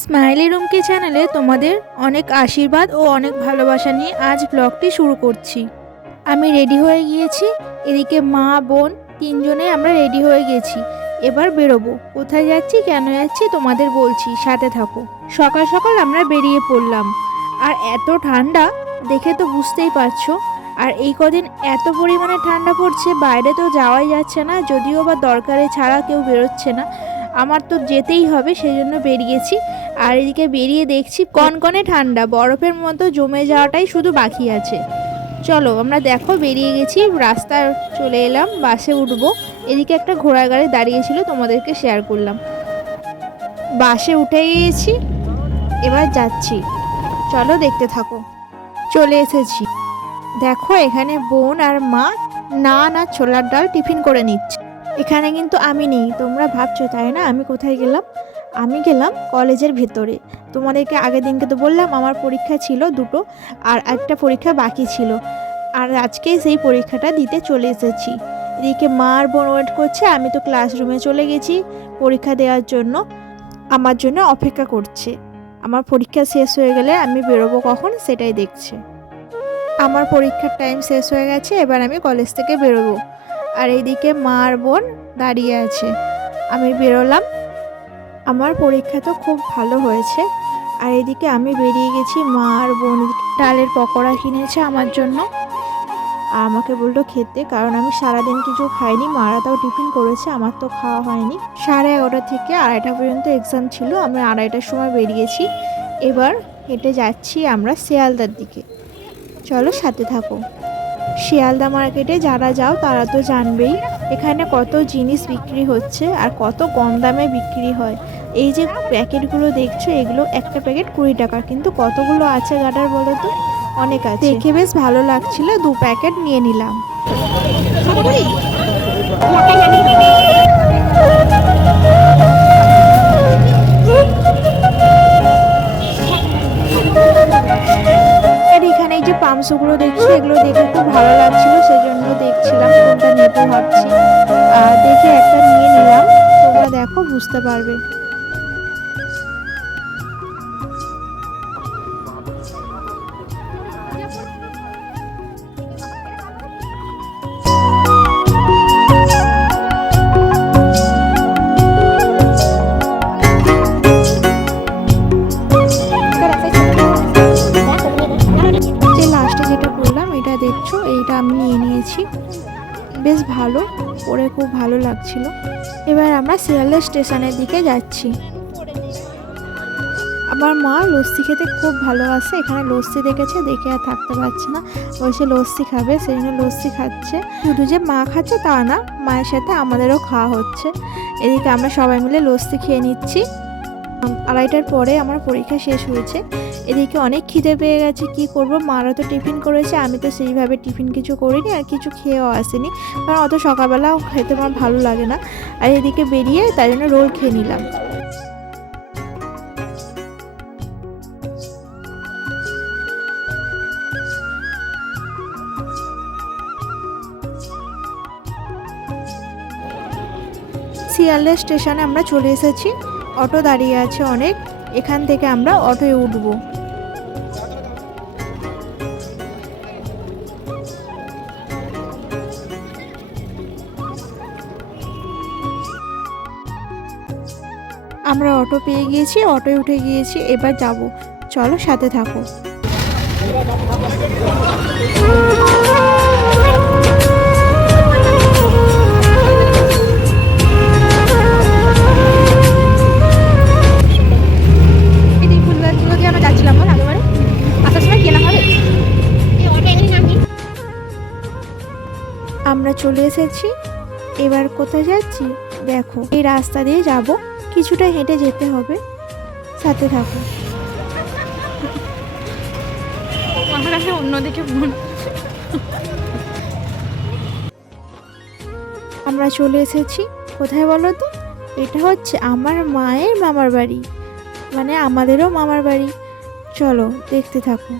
Smiley Rumki চ্যানেলে তোমাদের অনেক আশীর্বাদ ও অনেক ভালোবাসা নিয়ে আজ ব্লগটি শুরু করছি। আমি রেডি হয়ে গিয়েছি, এদিকে মা বোন তিনজনে আমরা রেডি হয়ে গেছি। এবার বেরোবো। কোথায় যাচ্ছি কেন যাচ্ছি তোমাদের বলছি, সাথে থাকো। সকাল সকাল আমরা বেরিয়ে পড়লাম, আর এত ঠান্ডা দেখে তো বুঝতেই পারছো। আর এই কদিন এত পরিমাণে ঠান্ডা পড়ছে, বাইরে তো যাওয়াই যাচ্ছে না, যদিও বা দরকারে ছাড়া কেউ বেরোচ্ছে না। আমার তো যেতেই হবে, সেই জন্য বেরিয়েছি। আর এদিকে বেরিয়ে দেখছি কনকনে ঠান্ডা, বরফের মতো জমে যাওয়াটাই শুধু বাকি আছে। চলো আমরা দেখো বেরিয়ে গেছি, রাস্তায় চলে এলাম, বাসে উঠবো। এদিকে একটা ঘোড়ার গাড়ি দাঁড়িয়েছিল, তোমাদেরকে শেয়ার করলাম। বাসে উঠে গিয়েছি, এবার যাচ্ছি, চলো দেখতে থাকো। চলে এসেছি, দেখো এখানে বোন আর মা নান আর ছোলার ডাল টিফিন করে নিচ্ছে। এখানে কিন্তু আমি নেই, তোমরা ভাবছো তাই না আমি কোথায় গেলাম। আমি গেলাম কলেজের ভেতরে। তোমাদেরকে আগের দিনকে তো বললাম আমার পরীক্ষা ছিল দুটো, আর একটা পরীক্ষা বাকি ছিল, আর আজকে সেই পরীক্ষাটা দিতে চলে এসেছি। এদিকে মা আর বোন ওয়েট করছে, আমি তো ক্লাসরুমে চলে গেছি পরীক্ষা দেওয়ার জন্য। আমার জন্য অপেক্ষা করছে। আমার পরীক্ষা শেষ হয়ে গেলে আমি বেরোবো কখন সেটাই দেখছে। আমার পরীক্ষার টাইম শেষ হয়ে গেছে, এবার আমি কলেজ থেকে বেরোবো। আর এইদিকে মা আর বোন দাঁড়িয়ে আছে, আমি বেরোলাম। আমার পরীক্ষা তো খুব ভালো হয়েছে। আর এদিকে আমি বেরিয়ে গেছি, মা আর বোন ডালের পকোড়া কিনেছে আমার জন্য, আর আমাকে বললো খেতে, কারণ আমি সারাদিন কিছু খাইনি। মারা তাও টিফিন করেছে, আমার তো খাওয়া হয়নি। 11:30 থেকে 2:30 পর্যন্ত এক্সাম ছিল, আমি 2:30টার সময় বেরিয়েছি। এবার হেঁটে যাচ্ছি আমরা শিয়ালদার দিকে, চলো সাথে থাকো। শিয়ালদা মার্কেটে যারা যাও তারা তো জানবেই এখানে কত জিনিস বিক্রি হচ্ছে আর কত কম দামে বিক্রি হয়। এই যে প্যাকেটগুলো দেখছো, এগুলো একটা প্যাকেট 20 টাকা, কিন্তু কতগুলো আছে গাডার বলো তো, অনেক আছে। দেখে বেশ ভালো লাগছিল, 2 প্যাকেট নিয়ে নিলাম। এখানে এই যে পামসুগুলো দেখছি, এগুলো দেখে খুব ভালো লাগছিল, সেজন্য দেখছিলাম কোনটা নেবো ভাবছি। আর দেখে একটা নিয়ে নিলাম, তোমরা দেখো বুঝতে পারবে। দেখছো এইটা আমি নিয়ে নিয়েছি, বেশ ভালো, পরে খুব ভালো লাগছিল। এবার আমরা শিয়ালদা স্টেশনের দিকে যাচ্ছি। আমার মা লস্যি খেতে খুব ভালোবাসে, এখানে লস্যি দেখেছে, দেখে আর থাকতে পারছে না, বসে লস্যি খাবে, সেই জন্য লস্যি খাচ্ছে। শুধু যে মা খাচ্ছে তা না, মায়ের সাথে আমাদেরও খাওয়া হচ্ছে। এদিকে আমরা সবাই মিলে লস্যি খেয়ে নিচ্ছি। 2:30টার পরে আমার পরীক্ষা শেষ হয়েছে। এদিকে অনেক খিদে পেয়ে গেছে, কি করব, মারা তো টিফিন করেছে, আমি তো সেইভাবে টিফিন কিছু করিনি আর কিছু খেয়েও আসিনি, কারণ অত সকালবেলাও খেতে আমার ভালো লাগে না। আর এদিকে বেরিয়ে তাই জন্য রোল খেয়ে নিলাম। শিয়ালদা স্টেশনে আমরা চলে এসেছি, অটো দাঁড়িয়ে আছে অনেক, এখান থেকে আমরা অটোয় উঠব। আমরা অটো পেয়ে গিয়েছি, অটোয় উঠে গিয়েছি, এবার যাব, চলো সাথে থাকো। আমরা চলে এসেছি, এবার কোথায় যাচ্ছি দেখো, এই রাস্তা দিয়ে যাব, কিছুটা হেঁটে যেতে হবে, সাথে থাকো। অন্যদিকে আমরা চলে এসেছি, কোথায় বলো তো, এটা হচ্ছে আমার মায়ের মামার বাড়ি, মানে আমাদেরও মামার বাড়ি, চলো দেখতে থাকো।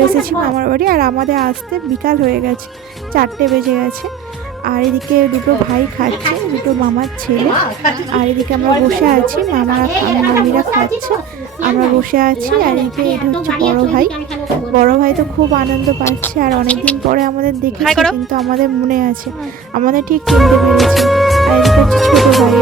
চলে এসেছি মামার বাড়ি। আর আমাদের আসতে বিকাল হয়ে গেছে, 4টে বেজে গেছে। আর এদিকে দুটো ভাই খাচ্ছে, দুটো মামার ছেলে। আর এদিকে আমরা বসে আছি, মামিরা খাচ্ছে, আমরা বসে আছি। আর এদিকে এটা হচ্ছে বড় ভাই তো খুব আনন্দ পাচ্ছে। আর অনেকদিন পরে আমাদের দেখেছে, কিন্তু আমাদের মনে আছে, আমাদের ঠিক চিনতে পেরেছে। আর এদিকে হচ্ছে ছোট ভাই।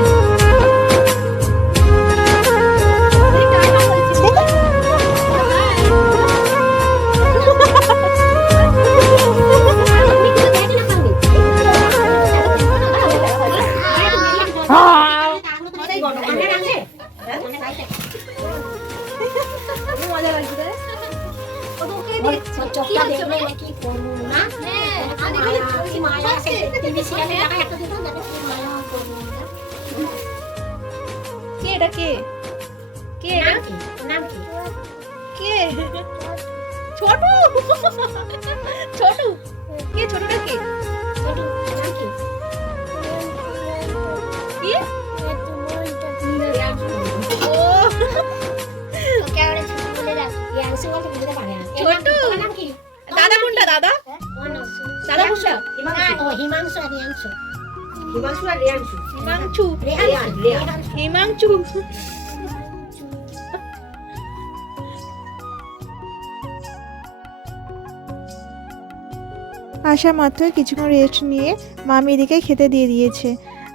দাদা কোনটা? দাদা হিমাংশু। আসা মাত্র কিছুক্ষণ রেস্ট নিয়ে মামি এদিকে খেতে দিয়ে দিয়েছে।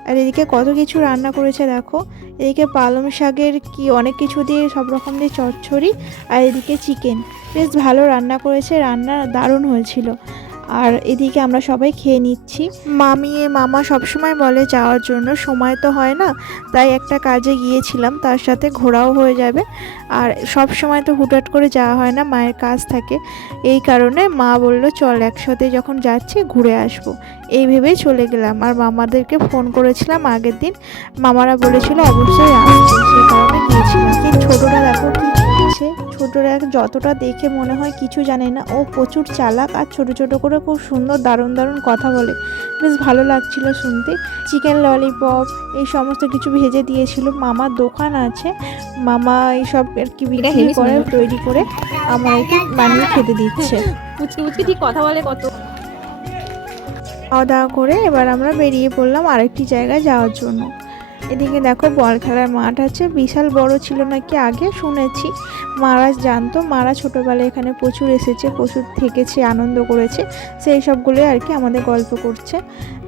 আর এদিকে কত কিছু রান্না করেছে দেখো। এদিকে পালং শাকের কি অনেক কিছু দিয়ে সব রকম দিয়ে চচ্চড়ি, আর এদিকে চিকেন। বেশ ভালো রান্না করেছে, রান্না দারুণ হয়েছিল। আর এদিকে আমরা সবাই খেয়ে নিচ্ছি। মামা সবসময় বলে যাওয়ার জন্য, সময় তো হয় না, তাই একটা কাজে গিয়েছিলাম, তার সাথে ঘোরাও হয়ে যাবে। আর সব সময় তো হুটহাট করে যাওয়া হয় না, মায়ের কাজ থাকে। এই কারণে মা বলল চল একসাথে যখন যাচ্ছি ঘুরে আসবো, এই ভেবেই চলে গেলাম। আর মামাদেরকে ফোন করেছিলাম আগের দিন, মামারা বলেছিল অবশ্যই আসছে, সেই কারণে গিয়েছিলাম। এই ছোটোটা দেখো কি করছে। ছোটোরা যতটা দেখে মনে হয় কিছু জানে না, ও প্রচুর চালাক। আর ছোট ছোট করে খুব সুন্দর দারুণ কথা বলে, বেশ ভালো লাগছিল শুনতে। চিকেন ললিপপ এই সমস্ত কিছু ভেজে দিয়েছিল। মামার দোকান আছে, মামা এইসব আর কি বিক্রি করে, তৈরি করে আমাকে বানিয়ে খেতে দিচ্ছে। ঠিক কথা বলে কত। খাওয়া দাওয়া করে এবার আমরা বেরিয়ে পড়লাম আরেকটি জায়গায় যাওয়ার জন্য। এদিকে দেখো বল খেলার মাঠ আছে, বিশাল বড় ছিল নাকি আগে শুনেছি, মারা জানতো। মারা ছোটোবেলায় এখানে প্রচুর এসেছে, প্রচুর থেকেছে, আনন্দ করেছে, সেই সবগুলোই আর কি আমাদের গল্প করছে।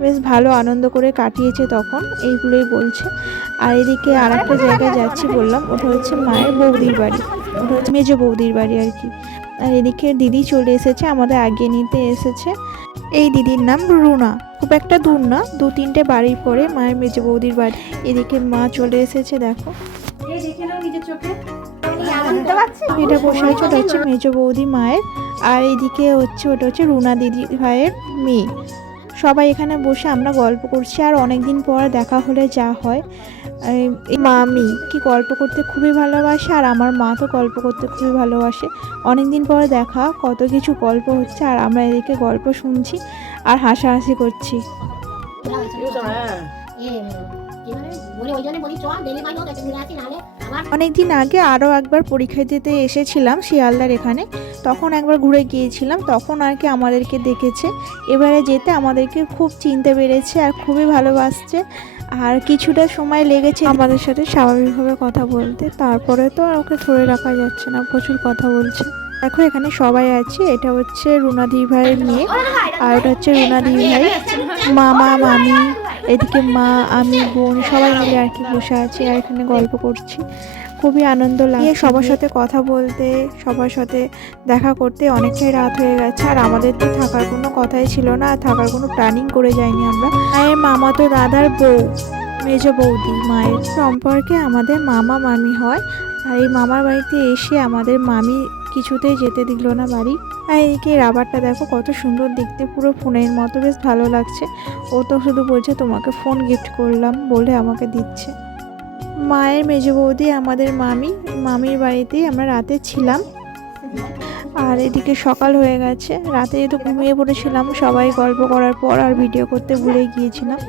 বেশ ভালো আনন্দ করে কাটিয়েছে তখন, এইগুলোই বলছে। আর এদিকে আর একটা জায়গায় যাচ্ছি বললাম, ওটা হচ্ছে মায়ের বৌদির বাড়ি, ওটা হচ্ছে মেজ বৌদির বাড়ি আর কি। আর এদিকে দিদি চলে এসেছে, আমাদের আগে নিতে এসেছে। এই দিদির নাম রুনা, খুব একটা দূর না, 2-3টে বাড়ির পরে মায়ের মেজ বৌদির বাড়ি। এদিকে মা চলে এসেছে দেখো, এটা বসে আছে, ওটা হচ্ছে মেজ বৌদি মায়ের। আর এইদিকে হচ্ছে ওটা হচ্ছে রুনা দিদি ভাইয়ের মেয়ে। সবাই এখানে বসে আমরা গল্প করছি। আর অনেকদিন পর দেখা হলে যা হয়, মামি কি গল্প করতে খুবই ভালোবাসে, আর আমার মা তো গল্প করতে খুবই ভালোবাসে। অনেকদিন পরে দেখা, কত কিছু গল্প হচ্ছে, আর আমরা এদিকে গল্প শুনছি আর হাসাহাসি করছি। অনেকদিন আগে আরও একবার পরীক্ষা দিতে এসেছিলাম শিয়ালদার এখানে, তখন একবার ঘুরে গিয়েছিলাম, তখন আর কি আমাদেরকে দেখেছে। এবারে যেতে আমাদেরকে খুব চিনতে পেরেছে আর খুবই ভালোবাসছে। আর কিছুটা সময় লেগেছে আমাদের সাথে স্বাভাবিকভাবে কথা বলতে, তারপরে তো আর ওকে ধরে রাখা যাচ্ছে না, প্রচুর কথা বলছে। দেখো এখানে সবাই আছে, এটা হচ্ছে রুনা দি ভাইয়ের মেয়ে, আর ওটা হচ্ছে রুনা দি ভাই, মামা মামি, এদিকে মা, আমি, বোন সবাই মিলে আর কি বসে আছি আর এখানে গল্প করছি। খুবই আনন্দ লাগে সবার সাথে কথা বলতে, সবার সাথে দেখা করতে। অনেকটাই রাত হয়ে গেছে, আর আমাদের তো থাকার কোনো কথাই ছিল না, আর থাকার কোনো প্ল্যানিং করে যাইনি আমরা। মায়ের মামা তো দাদার বউ, মেজ বৌদি মায়ের সম্পর্কে আমাদের মামা মামি হয়। আর এই মামার বাড়িতে এসে আমাদের মামি কিছুতেই যেতে দিল না বাড়ি। আর এদিকে রাবারটা দেখো কত সুন্দর দেখতে, পুরো ফোনের মতো, বেশ ভালো লাগছে। ও তো শুধু বলছে তোমাকে ফোন গিফট করলাম বলে আমাকে দিচ্ছে। মায়ের মেজ বৌদি আমাদের মামির বাড়িতেই আমরা রাতে ছিলাম। আর এদিকে সকাল হয়ে গেছে, রাতে যেহেতু ঘুমিয়ে পড়েছিলাম সবাই গল্প করার পর, আর ভিডিও করতে ভুলে গিয়েছিলাম।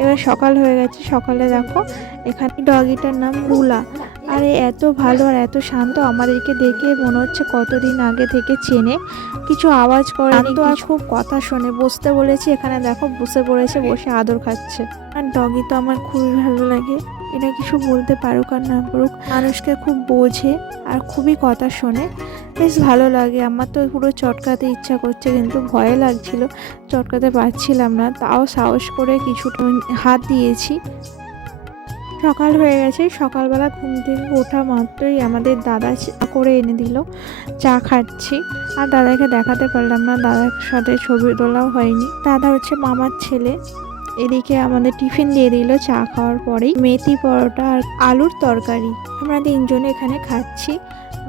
এবার সকাল হয়ে গেছে, সকালে দেখো এখানে ডগিটার নাম রুলা, আরে এত ভালো আর এত শান্ত, আমাদেরকে দেখে মনে হচ্ছে কতদিন আগে থেকে চেনে। কিছু আওয়াজ করে তো, আর খুব কথা শোনে। বসতে বলেছি, এখানে দেখো বসে পড়েছে, বসে আদর খাচ্ছে। আর ডগি তো আমার খুবই ভালো লাগে। এটা কিছু বলতে পারুক আর না পারুক, মানুষকে খুব বোঝে আর খুবই কথা শোনে, বেশ ভালো লাগে। আমার তো পুরো চটকাতে ইচ্ছা করছে, কিন্তু ভয় লাগছিল, চটকাতে পারছিলাম না, তাও সাহস করে কিছুটা হাত দিয়েছি। সকাল হয়ে গেছে, সকালবেলা ঘুম থেকে ওঠা মাত্রই আমাদের দাদা চা করে এনে দিল, চা খাচ্ছি। আর দাদাকে দেখাতে পারলাম না, দাদার সাথে ছবি তোলাও হয়নি। দাদা হচ্ছে মামার ছেলে। এদিকে আমাদের টিফিন দিয়ে দিল চা খাওয়ার পরেই, মেথি পরোটা আর আলুর তরকারি। আমরা তিনজনে এখানে খাচ্ছি,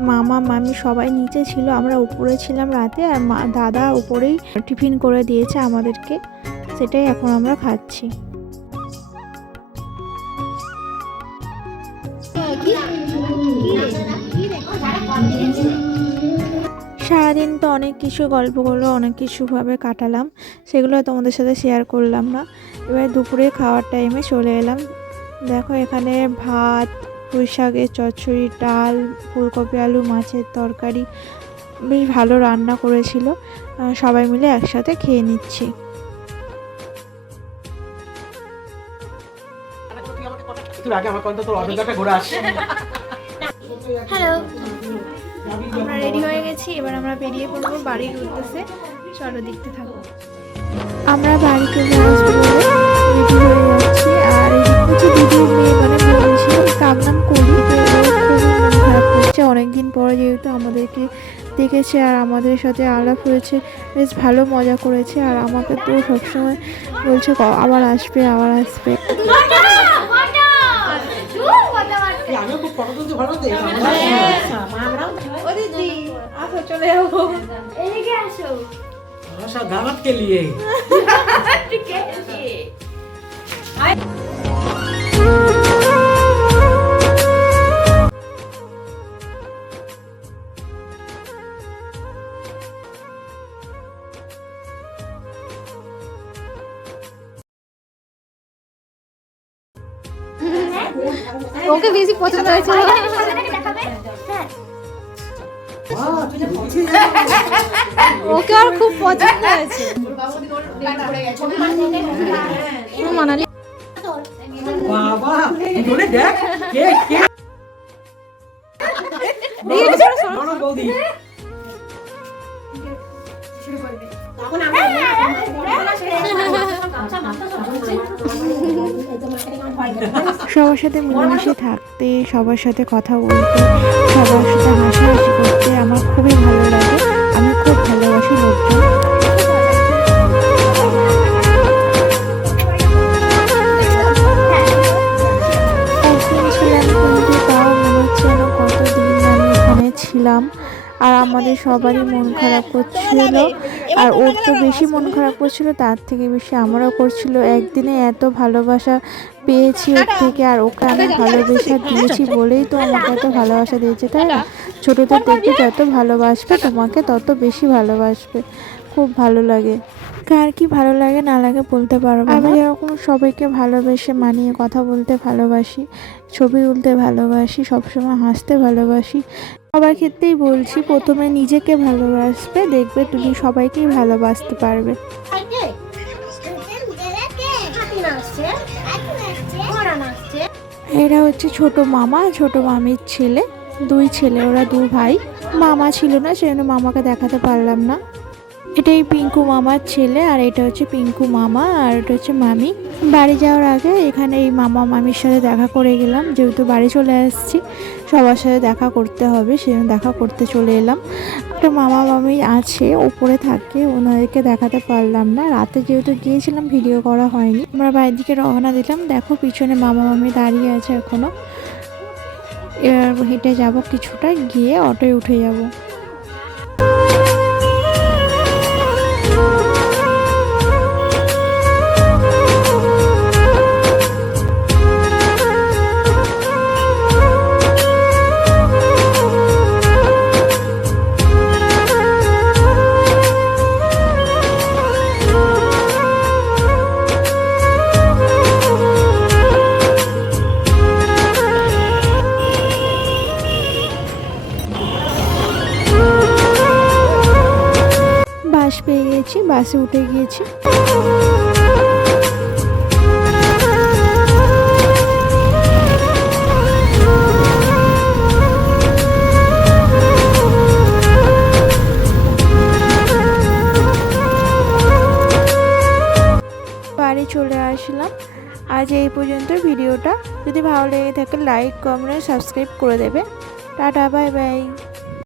মামা মামি সবাই নিচে ছিল, আমরা উপরে ছিলাম রাতে। আর দাদা উপরেই টিফিন করে দিয়েছে আমাদেরকে, সেটাই এখন আমরা খাচ্ছি। সারাদিন তো অনেক কিছু গল্প করলো, অনেক কিছুভাবে কাটালাম, সেগুলো তোমাদের সাথে শেয়ার করলাম না। এবার দুপুরে খাওয়ার টাইমে চলে এলাম। দেখো এখানে ভাত, পুঁই শাকের চচ্চড়ি, ডাল, ফুলকপি আলু মাছের তরকারি, বেশ ভালো রান্না করেছিল। সবাই মিলে একসাথে খেয়ে নিচ্ছি। হ্যালো, আমরা রেডি হয়ে গেছি, এবার আমরা বেরিয়ে পড়বো বাড়ির উদ্দেশ্যে। চলো দেখতে থাকো। আমরা বাড়িতে আসবো বলে রেডি হয়ে যাচ্ছি। আর এই হচ্ছে দিদির মেয়ে, মানে বলছি কামনাম করি, খুবই মন খারাপ করছে। অনেকদিন পরে যেহেতু আমাদেরকে দেখেছে আর আমাদের সাথে আলাপ হয়েছে, বেশ ভালো মজা করেছে। আর আমাকে তো সবসময় বলছে আবার আসবে আবার আসবে। दावत के लिए ওকে বেশি পছন্দ হয়েছে। ওকে আর খুব পছন্দ হয়েছে। মানালি বাবা বলে দেখ কে কে বড় বৌদি শুরু করবে তখন আমরা সবার সাথে মিলেমিশে থাকতে, সবার সাথে কথা বলতে, সবার সাথে হাসাহাসি করতে আমার খুবই ভালো লাগে। আমি খুব ভালোবাসি লোকজন। একদিন ছিলাম, কিন্তু তাও মনে হচ্ছে যেন কতদিন আমি এখানে ছিলাম। আর আমাদের সবারই মন খারাপ করছিল, আর ওর তো বেশি মন খারাপ করছিল, তার থেকে বেশি আমারও করছিল। একদিনে এত ভালোবাসা পেয়েছি ওর থেকে, আর ওকে আমি ভালোবাসা দিয়েছি বলেই তো আমাকে এত ভালোবাসা দিয়েছে, তাই না? ছোটোদের দেখে যত ভালোবাসবে তোমাকে তত বেশি ভালোবাসবে। খুব ভালো লাগে। কার কি ভালো লাগে না লাগে বলতে পারবো। আমি এরকম সবাইকে ভালোবেসে মানিয়ে কথা বলতে ভালোবাসি, ছবি তুলতে ভালোবাসি, সবসময় হাসতে ভালোবাসি। সবার ক্ষেত্রেই বলছি, প্রথমে নিজেকে ভালোবাসবে, দেখবে তুমি সবাইকেই ভালোবাসতে পারবে। এরা হচ্ছে ছোট মামা, ছোট মামির ছেলে, দুই ছেলে, ওরা দু ভাই। মামা ছিল না, সেজন্য মামাকে দেখাতে পারলাম না। এটাই পিঙ্কু মামার ছেলে, আর এটা হচ্ছে পিঙ্কু মামা, আর এটা হচ্ছে মামি। বাড়ি যাওয়ার আগে এখানে এই মামা মামির সাথে দেখা করে গেলাম, যেহেতু বাড়ি চলে আসছি সবার সাথে দেখা করতে হবে, সেজন্য দেখা করতে চলে এলাম। একটা মামা মামি আছে উপরে থাকে, ওনাদেরকে দেখাতে পারলাম না, রাতে যেহেতু গিয়েছিলাম ভিডিও করা হয়নি। আমরা বাড়ির দিকে রওনা দিলাম। দেখো পিছনে মামা মামি দাঁড়িয়ে আছে এখনো। এবার হেঁটে যাব কিছুটা, গিয়ে অটোয় উঠে যাব। বাস পেয়ে গেছি, বাসে উঠে গিয়েছি। বাড়ি চলে আসলাম। আজ এই পর্যন্ত ভিডিওটা। যদি ভালো লেগে থাকে লাইক, কমেন্ট, সাবস্ক্রাইব করে দেবে। Tata, bye bye.